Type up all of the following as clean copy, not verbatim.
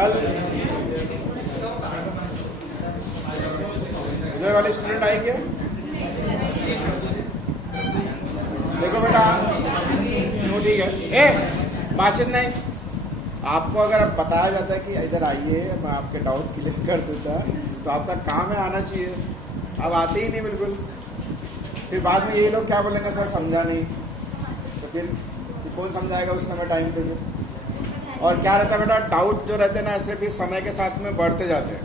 कल इधर वाले स्टूडेंट आए क्या? देखो बेटा, ठीक है, बातचीत नहीं। आपको अगर बताया जाता है कि इधर आइए, मैं आपके डाउट क्लियर कर देता, तो आपका काम है आना चाहिए। अब आते ही नहीं बिल्कुल, फिर बाद में ये लोग क्या बोलेंगे, सर समझा नहीं, तो फिर कौन समझाएगा उस समय टाइम पे? और क्या रहता है बेटा, डाउट जो रहते हैं ना, ऐसे भी समय के साथ में बढ़ते जाते हैं।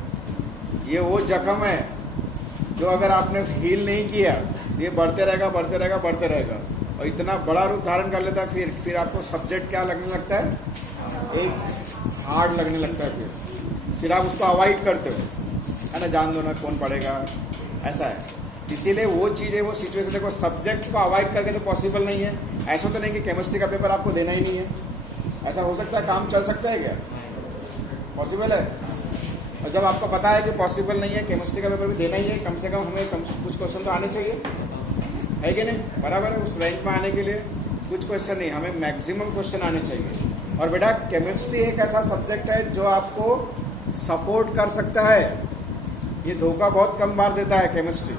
ये वो जख्म है जो अगर आपने हील नहीं किया, ये बढ़ते रहेगा बढ़ते रहेगा बढ़ते रहेगा, और इतना बड़ा रूप धारण कर लेता है। फिर आपको सब्जेक्ट क्या लगने लगता है, एक हार्ड लगने लगता है। फिर आप उसको अवॉइड करते हो, है ना, जान दो ना, कौन पढ़ेगा, ऐसा है। इसीलिए वो चीज़ें, वो सिचुएशन, देखो सब्जेक्ट को अवॉइड करके तो पॉसिबल नहीं है। ऐसा तो नहीं कि केमिस्ट्री का पेपर आपको देना ही नहीं है, ऐसा हो सकता है, काम चल सकता है क्या? पॉसिबल है। और जब आपको पता है कि पॉसिबल नहीं है, केमिस्ट्री का पेपर भी देना ही है, कम से कम हमें कुछ क्वेश्चन तो आने चाहिए, है कि नहीं? बराबर है। उस रैंक में आने के लिए कुछ क्वेश्चन नहीं, हमें मैक्सिमम क्वेश्चन आने चाहिए। और बेटा केमिस्ट्री एक ऐसा सब्जेक्ट है जो आपको सपोर्ट कर सकता है। ये धोखा बहुत कम बार देता है केमिस्ट्री,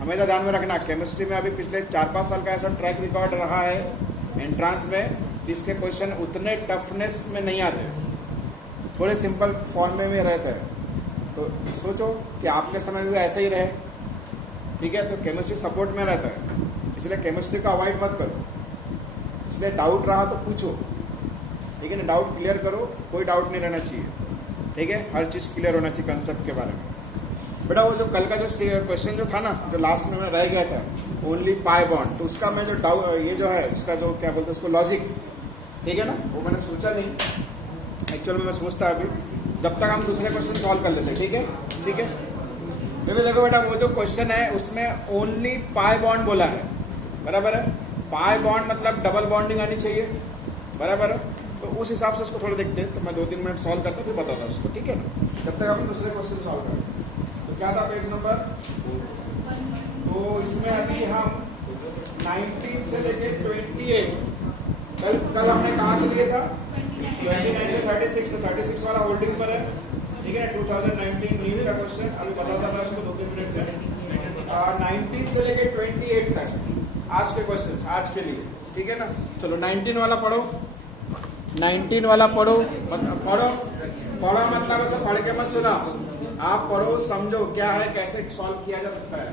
हमेशा ध्यान में रखना। केमिस्ट्री में अभी पिछले 4-5 साल का ऐसा ट्रैक रिकॉर्ड रहा है एंट्रांस में, इसके क्वेश्चन उतने टफनेस में नहीं आते, थोड़े सिंपल फॉर्म में रहते हैं। तो सोचो कि आपके समय में भी ऐसा ही रहे, ठीक है? तो केमिस्ट्री सपोर्ट में रहता है, इसलिए केमिस्ट्री को अवॉइड मत करो। इसलिए डाउट रहा तो पूछो, ठीक है ना, डाउट क्लियर करो, कोई डाउट नहीं रहना चाहिए, ठीक है? हर चीज़ क्लियर होना चाहिए कंसेप्ट के बारे में। बेटा वो जो कल का जो क्वेश्चन जो था ना, जो लास्ट में रह गया था, ओनली पाई बॉन्ड, तो उसका मैं जो डाउट, ये जो है उसका जो क्या बोलते हैं उसको, लॉजिक, ठीक है ना, वो मैंने सोचा नहीं। एक्चुअल में मैं सोचता अभी, जब तक हम दूसरे क्वेश्चन सॉल्व कर लेते, ठीक है? ठीक है, फिर देखो बेटा, वो जो क्वेश्चन है उसमें ओनली पाई बॉन्ड बोला है, बराबर है? पाई बॉन्ड मतलब डबल बॉन्डिंग आनी चाहिए, बराबर है? तो उस हिसाब से उसको थोड़ा देखते हैं, तो मैं 2-3 मिनट सॉल्व करता फिर बताता हूँ उसको, ठीक है ना? जब तक हम दूसरे क्वेश्चन सॉल्व करें। तो क्या था पेज नंबर? तो इसमें अभी हम 19 से लेके 28, कल हमने कहाँ से लिया था? 29 से 36, तो 36 वाला होल्डिंग पर है, ठीक है? 2019 नीट का क्वेश्चन अभी बताता था उसको 2-3 मिनट में। 19 से लेके 28 तक आज के क्वेश्चन, आज के लिए, ठीक है ना? चलो 19 वाला पढ़ो, 19 वाला पढ़ो, पढ़ो पढ़ो, मतलब ऐसा पढ़ के मत सुना, आप पढ़ो, समझो क्या है, कैसे सॉल्व किया जा सकता है।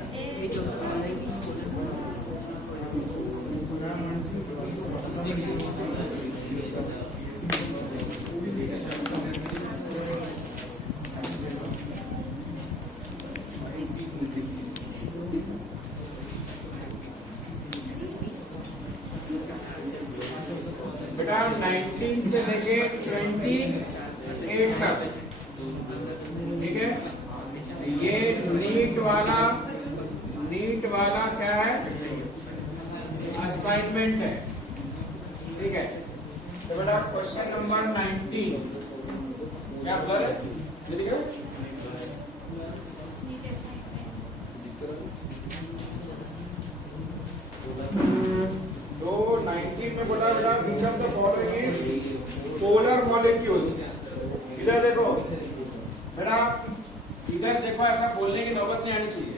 बेटा 19 से लेके 28 तक, ठीक है? ये नीट वाला क्या है? असाइनमेंट है, ठीक है? तो बेटा क्वेश्चन नंबर 19 क्या ब्लर है, ठीक है? तो 19 में बोला बेटा, which of the following is polar molecules. इधर देखो बेटा, इधर देखो, ऐसा बोलने की नौबत नहीं आनी चाहिए।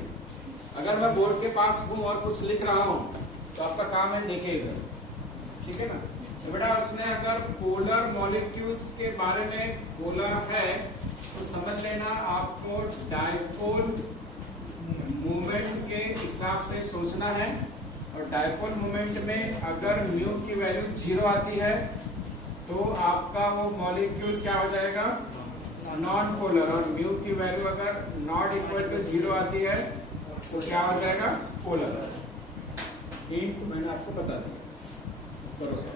अगर मैं बोर्ड के पास हूं और कुछ लिख रहा हूं तो आपका काम है देखे इधर, ठीक है ना? तो बेटा उसने अगर पोलर मॉलिक्यूल्स के बारे में बोला है तो समझ लेना आपको डायपोल मूवमेंट के हिसाब से सोचना है। और डायपोल मूवमेंट में अगर म्यू की वैल्यू 0 आती है तो आपका वो मॉलिक्यूल क्या हो जाएगा? Non polar. और म्यू की वैल्यू अगर नॉट इक्वल टू 0 आती है तो क्या हो जाएगा? पोलर। हिंट मैंने आपको बता दिया, भरोसा।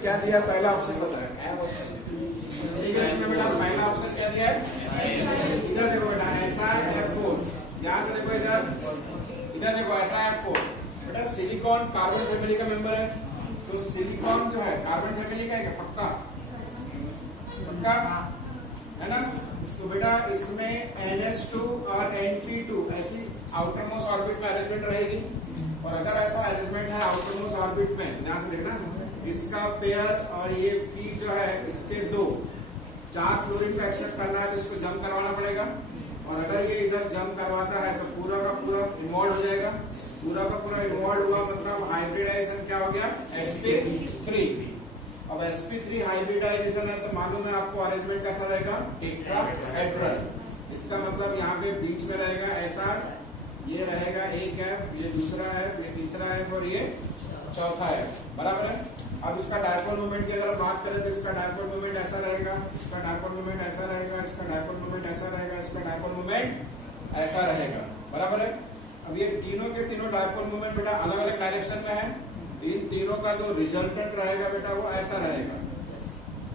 क्या दिया? पहला ऑप्शन बताया, ठीक है? इसमें बेटा पहला ऑप्शन क्या दिया है? इधर देखो बेटा, SiF4, यहाँ से देखो इधर देखो SiF4, बेटा सिलिकॉन कार्बन फैमिली का मेंबर है, तो सिलिकॉन जो है कार्बन फैमिली का है, पक्का है ना? तो बेटा इसमें NS2 और NP2 ऐसी आउटर मोस्ट ऑर्बिट में अरेंजमेंट रहेगी। और अगर ऐसा अरेंजमेंट है आउटर मोस्ट ऑर्बिट में, ध्यान से देखना, इसका पेयर और ये पी जो है इसके दो चार फ्लोरीन को एक्सेप्ट करना है तो इसको जम करवाना पड़ेगा। और अगर ये इधर जम करवाता है तो पूरा का पूरा इन्वॉल्व हो जाएगा। पूरा का पूरा इन्वॉल्व हुआ मतलब हाइब्रिडाइजेशन क्या हो गया, sp3। अब sp3 हाइब्रिडाइजेशन है तो मालूम है आपको अरेंजमेंट कैसा रहेगा, टेट्राहेड्रल। इसका मतलब यहाँ पे बीच में रहेगा SR, ये रहेगा एक है, ये दूसरा है, ये तीसरा है और ये चौथा है, बराबर है। अब इसका डायपोल मोमेंट की अगर बात करें तो इसका डायपोल मोमेंट ऐसा रहेगा, इसका डायपोल मोमेंट ऐसा रहेगा, इसका डायपोल मोमेंट ऐसा रहेगा, इसका डायपोल मोमेंट ऐसा रहेगा, बराबर है। अब ये तीनों के तीनों डायपोल मोमेंट बेटा अलग अलग डायरेक्शन में है। इन तीनों का जो रिजल्टेंट रहेगा बेटा वो ऐसा रहेगा,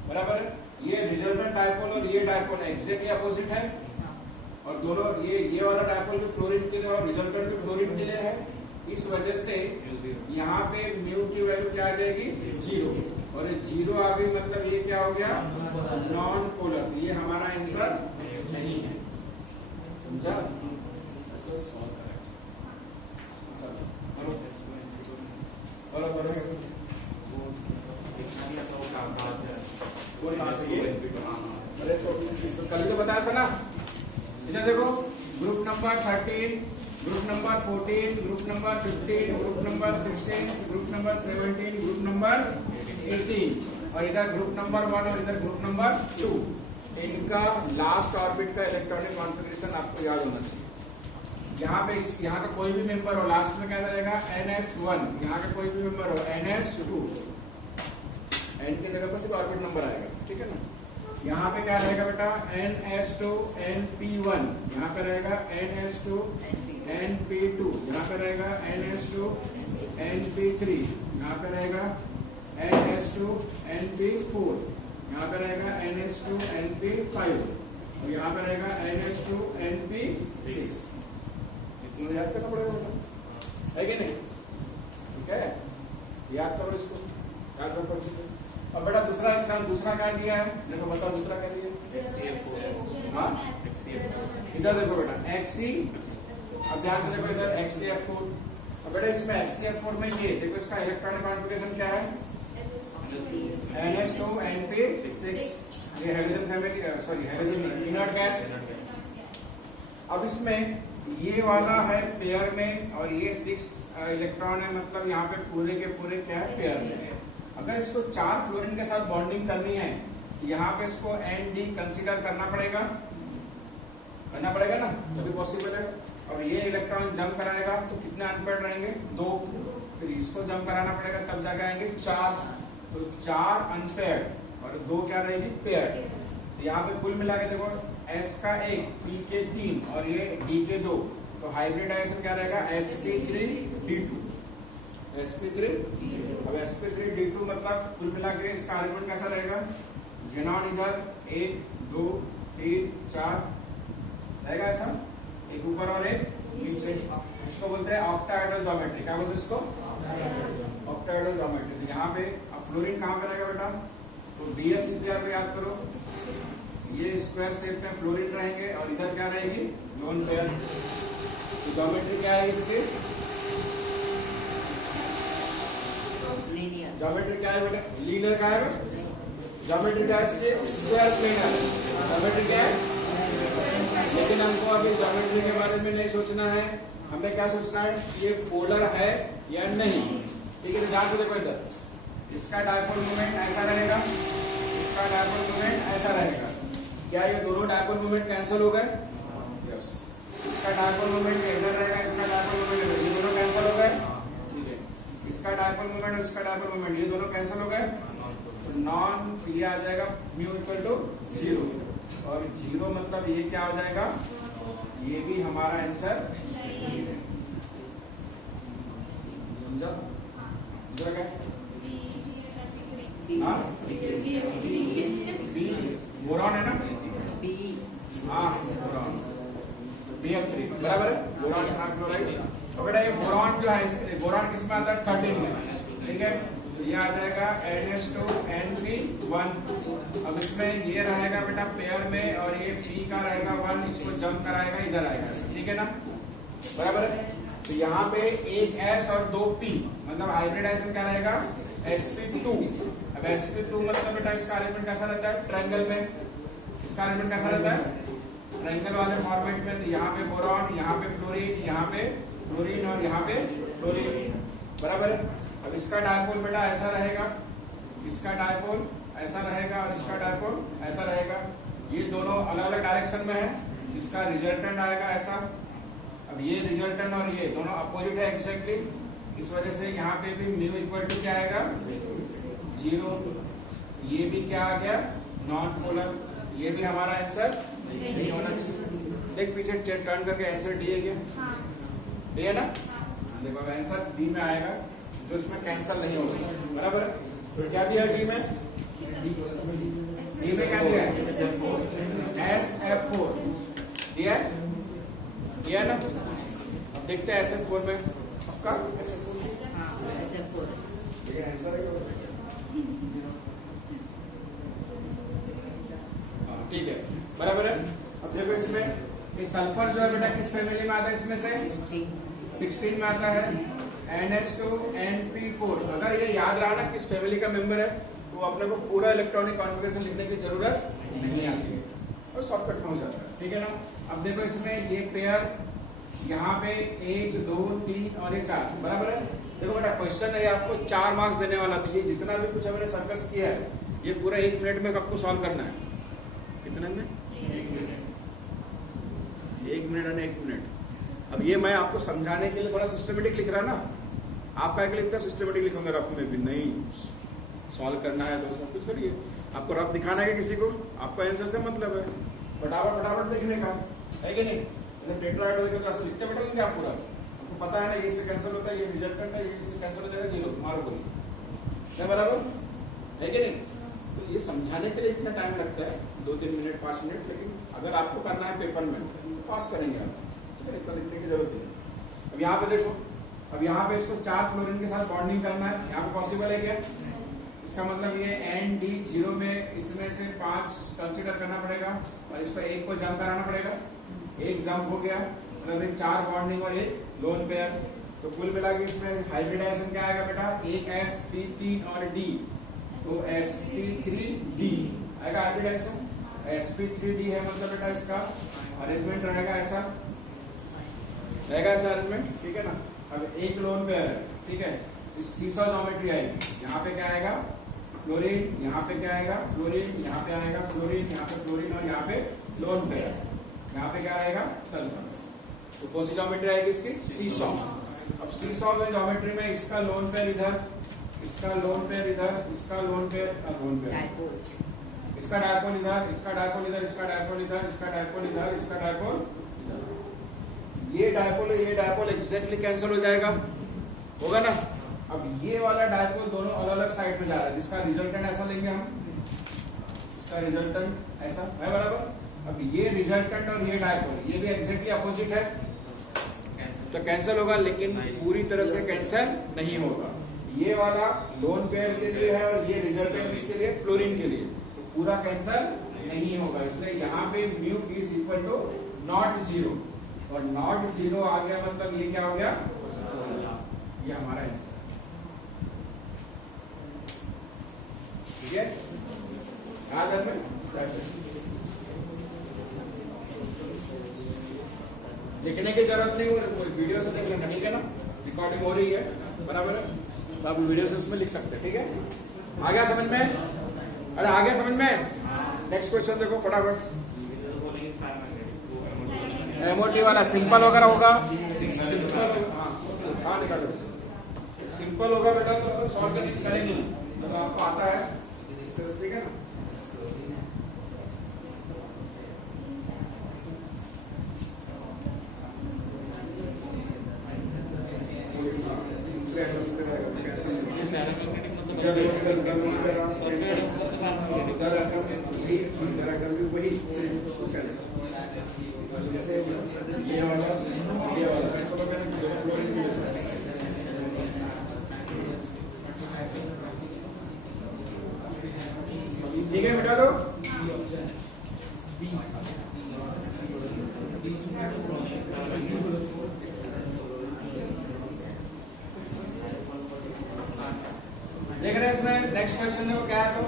बराबर है। ये रिजल्टेंट डायपोल और ये डायपोल एग्जैक्टली अपोजिट है। और दोनों ये वाला डायपोल भी फ्लोरीन के लिए और रिजल्टेंट भी फ्लोरीन के लिए है। इस वजह से यहाँ पे म्यू की वैल्यू क्या आ जाएगी, 0। और ये 0 आ गई मतलब ये क्या हो गया, नॉन पोलर। ये हमारा आंसर नहीं है, समझा। अरे तो कल तो बताया था ना, इधर देखो group number 13, group number 14, group number 15, group number 16, group number 17, group number 18 और इधर ग्रुप नंबर 1 और इधर ग्रुप नंबर 2। इनका लास्ट ऑर्बिट का इलेक्ट्रॉनिक कॉन्फ़िगरेशन आपको याद होना चाहिए। यहाँ पे यहाँ का कोई भी मेंबर हो लास्ट में क्या रहेगा, NS1। यहाँ का कोई भी मेंबर हो NS2, N की जगह पर सिर्फ ऑर्बिट नंबर आएगा, ठीक है ना। यहाँ पे क्या रहेगा बेटा, NS2 NP1, यहाँ पे रहेगा NS2 NP2, यहाँ पे रहेगा NS2 NP3, यहाँ पे रहेगा NS2 NP4, यहाँ पे रहेगा NS2 NP5 और यहाँ पे रहेगा NS2 NP6। इतना याद करना पड़ेगा बेटा, है कि नहीं, ठीक है, याद करो इसको, याद रखो अच्छे से। अब बेटा दूसरा एग्जाम दूसरा क्या दिया है, देखो बताओ दूसरा क्या दिया है। इधर देखो बेटा XC, अब ध्यान से देखो इधर XCF4। अब बेटा इसमें XCF4 में ये देखो इसका इलेक्ट्रॉनिक कॉन्फ़िगरेशन क्या है, NS2 NP6। ये hydrogen family, sorry hydrogen inert gas. अब इसमें ये वाला है पेयर में और ये 6 इलेक्ट्रॉन है, मतलब यहाँ पे पूरे के पूरे क्या है, पेयर में। अगर इसको 4 फ्लोरीन के साथ बॉन्डिंग करनी है यहाँ पे इसको ND कंसीडर करना पड़ेगा ना, तभी पॉसिबल है। और ये इलेक्ट्रॉन जंप कराएगा तो कितने अनपेयर्ड रहेंगे, 2। फिर इसको जंप कराना पड़ेगा तब जाके आएंगे 4, तो 4 अनपेयर्ड और 2 क्या रहेगी, पेयर्ड। यहाँ पे कुल मिला के देखो S का 1, P के 3 और ये D के 2, तो हाइब्रिडाइजेशन क्या रहेगा, sp3d2, sp3। अब sp3d2 मतलब कुल मिला के इसका अरेंजमेंट कैसा रहेगा, जेनॉन इधर 1 2 3 4 रहेगा ऐसा, एक ऊपर और एक नीचे। इसको बोलते हैं ऑक्टाहेड्रल ज्योमेट्री। क्या बोलते हैं इसको, ऑक्टाहेड्रल ज्योमेट्री। तो यहाँ पे अब फ्लोरीन कहाँ पे रहेगा बेटा, तो ds इंटीरियर पे याद करो, ये स्क्वायर शेप में फ्लोरीन रहेंगे और इधर क्या रहेगी, लोन पेयर। तो ज्योमेट्री क्या है इसके, ज्योमेट्री क्या है बेटा, लीनियर का है। ज्योमेट्री क्या है इसके, स्क्वायर प्लेनर। ज्योमेट्री क्या है, लेकिन हमको अभी ज्योमेट्री के बारे में नहीं सोचना है, हमें क्या सोचना है, ये पोलर है या नहीं, ठीक है। ध्यान से देखो इधर इसका डायपोल मोमेंट ऐसा रहेगा, इसका डायपोल मोमेंट ऐसा रहेगा। क्या ये दोनों डायपोल मोमेंट कैंसिल हो गए, यस। इसका डायपोल मोमेंट इधर रहेगा, इसका डायपोल मोमेंट इधर, ये दोनों कैंसिल हो गए, ठीक है। इसका डायपोल मोमेंट और इसका डायपोल मोमेंट ये दोनों कैंसिल हो गए, तो नॉन ये आ जाएगा म्यू इक्वल टू 0। और 0 मतलब ये क्या हो जाएगा, ये भी हमारा आंसर है। समझा, दूसरा क्या, बी बोरॉन है ना, हाँ बोरॉन, BF3 बराबर है, बोरॉन क्लोराइड। तो बेटा ये बोरॉन जो है, बोरॉन किसमें आता है, 13 में, ठीक है। तो ये आ जाएगा NH2NP1। अब इसमें ये रहेगा बेटा पेयर में, और ये P का रहेगा 1, इसको जंप कराएगा, इधर आएगा, ठीक है ना, बराबर है। तो यहाँ पे एक S और 2 P, मतलब हाइब्रिडाइजेशन क्या रहेगा, sp2। अब sp2 मतलब बेटा इसका अरेंजमेंट कैसा रहता है, ट्रायंगल में इसका अरेंजमेंट कैसा रहता है, ट्रायंगल वाले फॉर्मेट में। तो यहाँ पे बोरॉन, यहाँ पे फ्लोरीन, यहाँ पे फ्लोरीन और यहाँ पे फ्लोरीन, बराबर है। अब इसका डायपोल बेटा ऐसा रहेगा, इसका डायपोल ऐसा रहेगा और इसका डायपोल ऐसा रहेगा। ये दोनों अलग अलग डायरेक्शन में है, इसका रिजल्टेंट आएगा ऐसा। अब ये रिजल्टेंट और ये दोनों अपोजिट है एग्जैक्टली, इस वजह से यहाँ पे भी म्यू इक्वल टू क्या आएगा, 0। ये भी क्या आ गया, नॉन पोलर। ये भी हमारा आंसर नहीं होना चाहिए। देख पीछे टर्न करके आंसर डी है क्या, डी है ना। देखो आंसर डी में आएगा, जो इसमें कैंसिल नहीं होगा, बराबर। तो क्या दिया डी में, डी में क्या दिया है, SF4 दिया है ना। अब देखते हैं SF4 में आपका SF4 आंसर है, ठीक है, बराबर है। अब देखो इसमें ये सल्फर जो है बेटा किस फैमिली में आता है, इसमें से 16 में आता है, NH2NP4। अगर ये याद रहा ना किस फैमिली का मेंबर है, तो अपने को पूरा इलेक्ट्रॉनिक कॉन्फ़िगरेशन लिखने की जरूरत नहीं आती है और शॉर्टकट में हो जाता है, ठीक है ना। अब देखो इसमें ये पेयर यहाँ पे 1 2 3 और ये 4, बराबर है। देखो बेटा क्वेश्चन है आपको 4 मार्क्स देने वाला, तो ये जितना भी कुछ हमने सर्कस किया है ये पूरा 1 मिनट में आपको सॉल्व करना है। कितने में, 1 मिनट और 1 मिनट। अब ये मैं आपको समझाने के लिए थोड़ा सिस्टमेटिक लिख रहा ना, आप क्या लिखता है सिस्टमेटिक लिखूंगा, रफ में भी नहीं, सॉल्व करना है तो सब कुछ। सर ये आपको रफ दिखाना है किसी को, आपका आंसर से मतलब है, फटाफट देखने का है कि नहीं। जैसे टेट्राहेड्रल तो ऐसे लिखते बैठोगे आप पूरा, आपको पता है ना ये से कैंसिल होता है, ये रिजल्टेंट है, ये से कैंसिल हो जाएगा 0, मारो बोली है, बराबर है कि नहीं। तो ये समझाने के लिए इतना टाइम लगता है, 2-3 मिनट 5 मिनट, लेकिन अगर आपको करना है पेपर में तो पास करेंगे आप, ठीक है, इतना लिखने की जरूरत नहीं। अब यहाँ पे देखो, अब यहाँ पे इसको 4 फ्लोरीन के साथ बॉन्डिंग करना है, यहाँ पे पॉसिबल है क्या, इसका मतलब ये ND0 में इसमें से 5 कंसीडर करना पड़ेगा और इसको 1 को जंप कराना पड़ेगा, 1 जंप हो गया, मतलब 4 बॉन्डिंग और 1 लोन पेयर। तो कुल मिला के इसमें हाइब्रिडाइजेशन क्या आएगा बेटा, एक sp3 और D, तो sp3D आएगा हाइब्रिडाइजेशन। sp3D है मतलब बेटा इसका अरेंजमेंट रहेगा ऐसा, अरेंजमेंट, ठीक है ना। अब 1 लोन पेयर है, ठीक है, सीसॉ ज्योमेट्री आएगी, यहाँ पे क्या आएगा फ्लोरीन, यहाँ पे क्या आएगा फ्लोरीन, यहाँ पे आएगा फ्लोरीन, यहाँ पे फ्लोरीन और यहाँ पे लोन पेयर, यहाँ पे क्या आएगा सल्फर। तो कौन सी ज्योमेट्री आएगी इसकी, सीसॉ। अब सीसॉ में ज्योमेट्री में इसका लोन पेयर इधर, इसका लोन पेयर इधर, इसका लोन पेयर इसका डायपोल इधर, इसका डायपोल इधर, इसका डायपोल इधर, इसका डायपोल इधर, इसका डायपोल, ये डायपोल एग्जैक्टली कैंसिल हो जाएगा, होगा ना। अब ये वाला डायपोल दोनों अलग अलग साइड पे जा रहा है, जिसका रिजल्टेंट ऐसा लेंगे हम, इसका रिजल्टेंट ऐसा है, बराबर। अब ये रिजल्टेंट और ये डायपोल ये भी एग्जैक्टली अपोजिट है, तो कैंसिल होगा, लेकिन पूरी तरह से कैंसिल नहीं होगा। ये वाला लोन पेयर के लिए है और ये रिजल्टेंट इसके लिए फ्लोरीन के लिए, तो पूरा कैंसिल नहीं होगा। इसलिए यहाँ पे mu is equal to not 0, और नॉट 0 आ गया मतलब ये क्या हो गया, ये हमारा आंसर, ठीक है। याद है ऐसे लिखने की जरूरत नहीं, वीडियो से देख लेना, ठीक है ना, रिकॉर्डिंग हो रही है, बराबर है, तो आप वीडियो से उसमें लिख सकते हैं, ठीक है। आ गया समझ में, अरे आ गया समझ में। नेक्स्ट क्वेश्चन देखो फटाफट, एमओटी वाला सिंपल वगैरह होगा, सिंपल, हाँ निकालो, सिंपल होगा बेटा तो सॉल्व करेंगे, तो आपको आता है, ठीक है ना। वही जैसे ये वाला ठीक है, मिटा दो। देख रहे हैं इसमें नेक्स्ट क्वेश्चन में वो क्या है, तो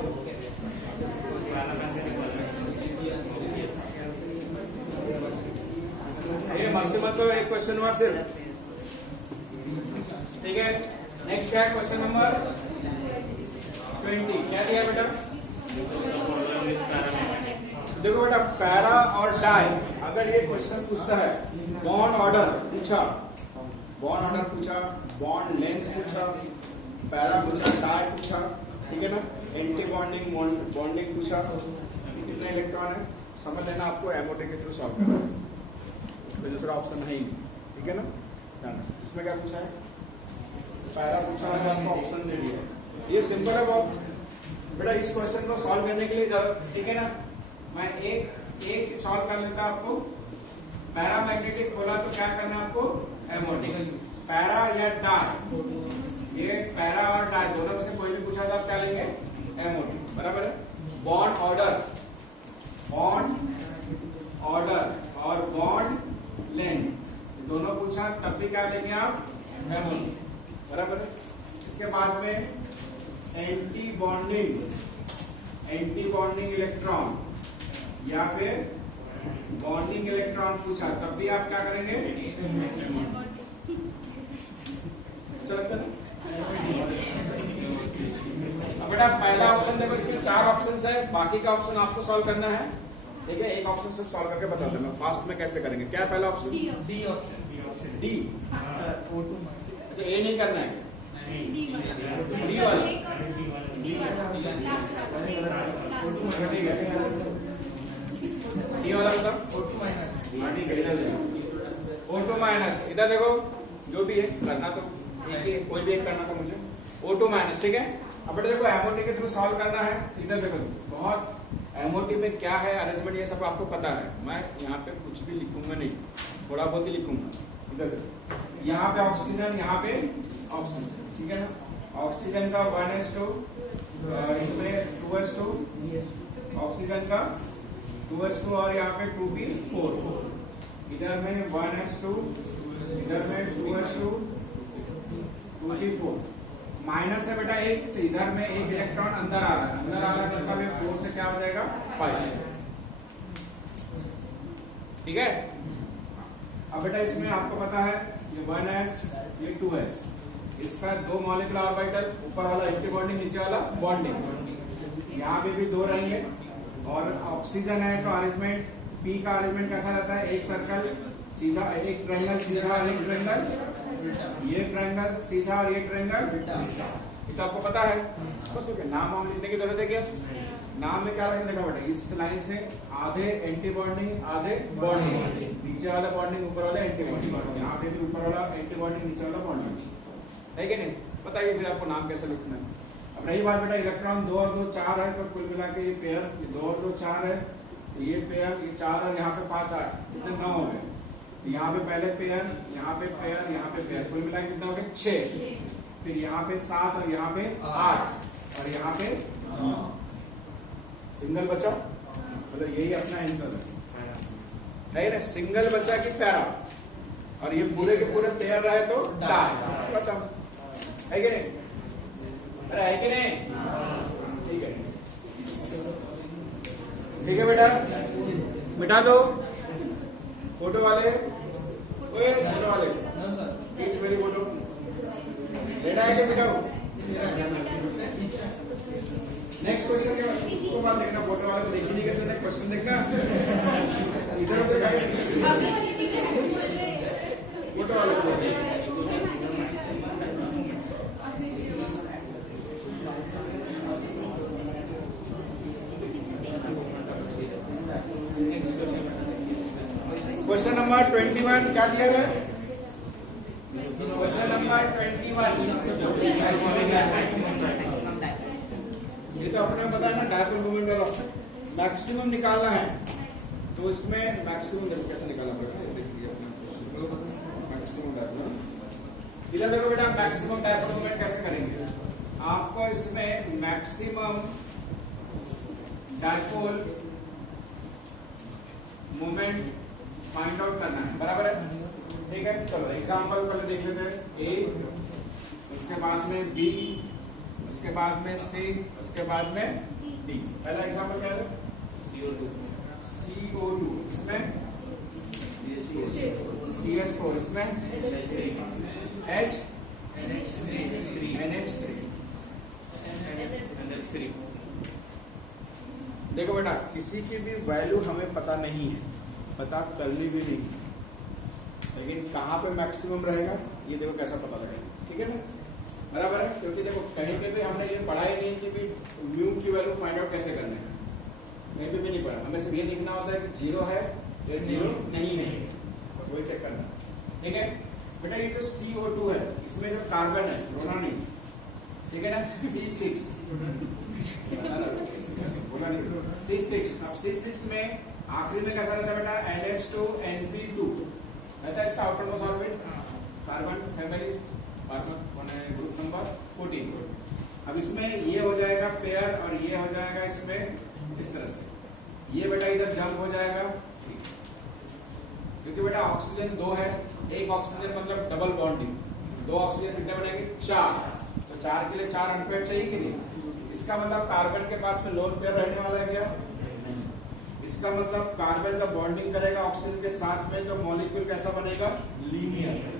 ये मस्ती मत करो, एक क्वेश्चन हुआ सिर्फ। ठीक है, नेक्स्ट क्या है, क्वेश्चन नंबर 20। क्या दिया बेटा? देखो बेटा, पैरा और डाई, अगर ये क्वेश्चन पूछता है, बॉन्ड ऑर्डर पूछा, बॉन्ड ऑर्डर पूछा, बॉन्ड लेंथ पूछा, पैरा पूछा, डाई पूछा, ठीक है ना, एंटी बॉन्डिंग बॉन्डिंग पूछा, कितने इलेक्ट्रॉन है, समझ लेना आपको एमओटी के थ्रू सॉल्व करना है, कोई दूसरा ऑप्शन है ही नहीं, ठीक है ना। इसमें क्या पूछा है, पैरा पूछा है, आपको ऑप्शन दे दिया, ये सिंपल है बहुत बेटा। इस क्वेश्चन को सॉल्व करने के लिए जरूरत, ठीक है ना, मैं एक सॉल्व कर लेता आपको। पैरामैग्नेटिक बोला तो क्या करना है आपको, एमओटी, पैरा या डाई, ये पैरा और डाई दोनों में से कोई भी पूछा तो आप क्या लेंगे, एमओटी, बराबर है। बॉन्ड ऑर्डर और बॉन्ड लेंथ दोनों पूछा तब भी क्या लेंगे आप, एमओटी, बराबर है। इसके बाद में एंटी बॉन्डिंग इलेक्ट्रॉन या फिर बॉन्डिंग इलेक्ट्रॉन पूछा तब भी आप क्या करेंगे, चलता ना। अब बेटा पहला ऑप्शन देखो, इसमें 4 ऑप्शन है, बाकी का ऑप्शन आपको सॉल्व करना है, ठीक है। एक ऑप्शन सिर्फ सॉल्व करके बता देना फास्ट में कैसे करेंगे। क्या पहला ऑप्शन, डी ऑप्शन, डी, अच्छा ए नहीं करना है, डी वाला, डी वाला O2 माइनस, इधर देखो जो भी है करना तो एक ही, कोई भी एक करना था मुझे, O2 माइनस, ठीक है। अब बेटा देखो एमओटी के थ्रू सॉल्व करना है, इधर देखो बहुत एमओटी में क्या है अरेंजमेंट ये सब आपको पता है, मैं यहाँ पे कुछ भी लिखूंगा नहीं, थोड़ा बहुत ही लिखूंगा। इधर देखो यहाँ पे ऑक्सीजन, यहाँ पे ऑक्सीजन, ठीक है ना। ऑक्सीजन का 1s2, इसमें 2s2, ऑक्सीजन का 2s2 और यहाँ पे 2p4, इधर में 1s2, इधर में 2s2, 2p4, माइनस है बेटा एक, तो इधर में एक इलेक्ट्रॉन अंदर आ रहा है, अंदर आ रहा है मतलब 4 से क्या हो जाएगा 5, ठीक है। अब बेटा इसमें आपको पता है ये 1s, ये 2s, इसका 2 मॉलिक्यूलर ऑर्बिटल, ऊपर वाला एंटी बॉन्डिंग, नीचे वाला बॉन्डिंग, यहाँ पे भी 2 रहेंगे। और ऑक्सीजन है तो अरेंजमेंट, पी का अरेंजमेंट कैसा रहता है, एक सर्कल सीधा, एक ट्रायंगल सीधा और एक ट्रायंगल, ये ट्रायंगल सीधा और ये ट्रायंगल, ये तो आपको पता है। बस ओके, नाम वाम लिखने की जरूरत है क्या, नाम में क्या लिखने का बेटा, इस लाइन से आधे एंटी बॉन्डिंग आधे बॉन्डिंग, नीचे वाला बॉन्डिंग ऊपर वाला एंटी बॉन्डिंग, यहाँ पे भी ऊपर वाला एंटी बॉन्डिंग नीचे वाला बॉन्डिंग, है कि नहीं। बताइए फिर आपको नाम कैसे लिखना है। अब रही बात बेटा इलेक्ट्रॉन 2 और 2 4 है, तो कुल मिला के ये पेयर, 2 और 2 4 है, ये पेयर, ये 4 और यहाँ पे 5 8, कितने 9 हो गए। यहाँ पे पहले पेयर, यहाँ पे पेयर, यहाँ पे पेयर, कुल मिला के कितना हो गया 6, फिर यहाँ पे 7 और यहाँ पे 8 और यहाँ पे सिंगल बचा, मतलब यही अपना आंसर है ना, सिंगल बचा कि पैरा, और ये पूरे के पूरे पेयर रहे तो डाई, खत्म, है कि नहीं, अरे है कि नहीं, ठीक है, ठीक है बेटा, मिटा दो फोटो वाले, ओए फोटो वाले खींच मेरी फोटो, लेना है कि मिटाओ। नेक्स्ट क्वेश्चन के उसको बाद देखना, फोटो वाले को देखी नहीं करते, क्वेश्चन देखना इधर उधर, फोटो वाले को क्वेश्चन नंबर 21 क्या दिया है, क्वेश्चन नंबर 21, ये तो अपने पता है ना, डायपोल मोमेंट वाला मैक्सिमम निकालना है, तो इसमें मैक्सिमम देखो कैसे निकालना पड़ेगा, देखिए मैक्सिमम डायपोल, इधर देखो बेटा मैक्सिमम डायपोल मोमेंट कैसे करेंगे, आपको इसमें maximum dipole moment find out करना है, बराबर है। ठीक है, चलो एग्जांपल पहले देख लेते हैं। ए, उसके बाद में बी, उसके बाद में सी, उसके बाद में डी। पहला एग्जांपल क्या है? CO2 इसमें CH4 इसमें NH3। देखो बेटा, किसी की भी वैल्यू हमें पता नहीं है, पता करनी भी नहीं, लेकिन कहाँ पे मैक्सिमम रहेगा ये देखो कैसा पता लगेगा। ठीक है ना, बराबर है। क्योंकि देखो कहीं पे भी हमने ये पढ़ा ही नहीं कि भी म्यू की वैल्यू फाइंड आउट कैसे करने का, कहीं पे भी नहीं पढ़ा। हमें सिर्फ ये देखना होता है कि जीरो है या जीरो नहीं है, बस वही चेक करना। ठीक है बेटा, ये जो CO2 है इसमें जो कार्बन है रोना नहीं, ठीक है ना, C6 बोला नहीं, C6। अब C6 में आखिरी में कैसा रहता है बेटा? NH2 NP2 रहता है इसका outer most orbit, carbon family, group number 14। अब इसमें ये हो जाएगा पेयर और ये हो जाएगा इसमें इस तरह से, ये बेटा इधर जंप हो जाएगा, क्योंकि बेटा ऑक्सीजन 2 है, एक ऑक्सीजन मतलब डबल बॉन्डिंग, 2 ऑक्सीजन कितने बनेगी? 4। तो 4 के लिए 4 अनपेयर चाहिए कि नहीं? इसका मतलब कार्बन के पास में लोन पेयर रहने वाला है क्या? इसका मतलब कार्बन जब बॉन्डिंग करेगा ऑक्सीजन के साथ में तो मॉलिक्यूल कैसा बनेगा? लीनियर।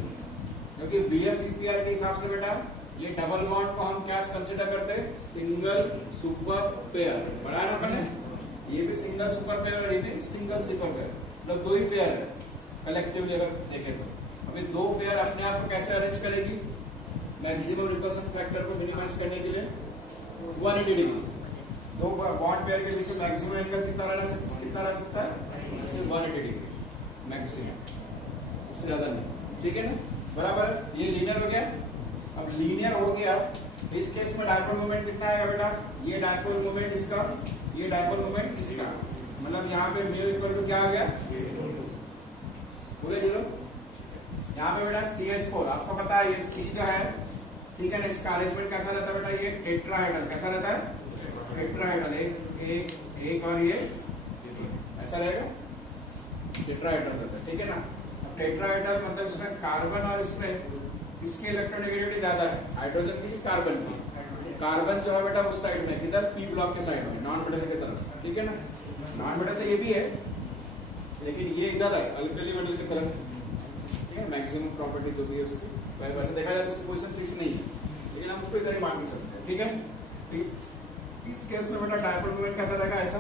क्योंकि BSEPR के हिसाब से बेटा ये डबल बॉन्ड को हम क्या कंसिडर करते हैं? Single super pair. पढ़ा है ना मैंने? ये भी सिंगल सुपर पेयर और ये भी सिंगल सुपर पेयर, मतलब 2 ही पेयर है कलेक्टिवली अगर देखें तो। अभी 2 पेयर अपने आप को कैसे अरेंज करेगी? मैक्सिमम रिपल्सन फैक्टर को मिनिमाइज करने के लिए 180 डिग्री। 2 बॉन्ड पेयर के बीच में मैक्सिमम एंगल कितना रह सकता है? सिर्फ 180 डिग्री मैक्सिमम, उससे ज्यादा नहीं। ठीक है ना, बराबर है। ये लीनियर हो गया। अब लीनियर हो गया, इस केस में डायपोल मोमेंट कितना आएगा बेटा? ये डायपोल मोमेंट इसका, ये डायपोल मोमेंट इसका, मतलब यहाँ पे म्यू इक्वल टू क्या आ गया? बोले 0। यहाँ पे बेटा CH4 आपको पता है, ये C जो है, ठीक है ना, इसका अरेंजमेंट कैसा रहता है बेटा? ये टेट्राहेड्रल कैसा रहता है? टेट्राहेड्रल, एक और ये ऐसा रहेगा, टेट्राहेड्रल रहता है। ठीक है ना, टेट्राहेड्रल मतलब इसमें कार्बन और इसमें इसकी इलेक्ट्रोनेगेटिविटी ज्यादा है, हाइड्रोजन की कार्बन की। कार्बन जो है बेटा उस साइड में, किधर? P ब्लॉक के साइड में, नॉन मेटल की तरफ। ठीक है ना, नॉन मेटल तो ये भी है, लेकिन ये इधर है अल्कली मेटल की तरफ। ठीक है, मैक्सिमम प्रॉपर्टी जो भी है उसकी, वैसे देखा जाए तो उसकी पोजीशन फिक्स नहीं है, लेकिन हम उसको इधर ही मान भी सकते हैं। ठीक है, इस केस में बेटा डायपोल मोमेंट कैसा रहेगा? ऐसा,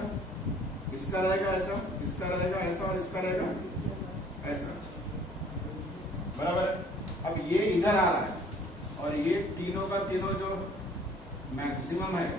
इसका रहेगा ऐसा, इसका रहेगा ऐसा और इसका रहेगा ऐसा, बराबर है। अब ये इधर आ रहा है और ये तीनों का तीनों जो मैक्सिमम है